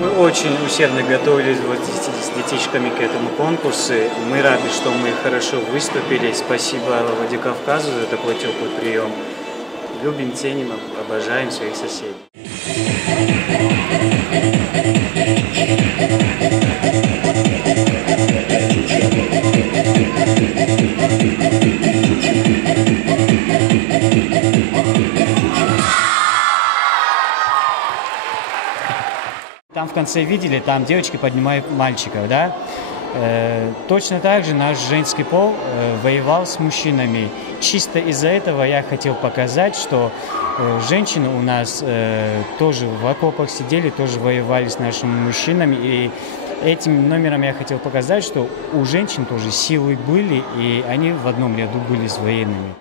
Мы очень усердно готовились вот с детишками к этому конкурсу. Мы рады, что мы хорошо выступили. Спасибо Владикавказу за такой теплый прием. Любим, ценим, обожаем своих соседей. Там в конце видели, там девочки поднимают мальчиков, да? Точно так же наш женский пол воевал с мужчинами. Чисто из-за этого я хотел показать, что женщины у нас тоже в окопах сидели, тоже воевали с нашими мужчинами. И этим номером я хотел показать, что у женщин тоже силы были, и они в одном ряду были с военными.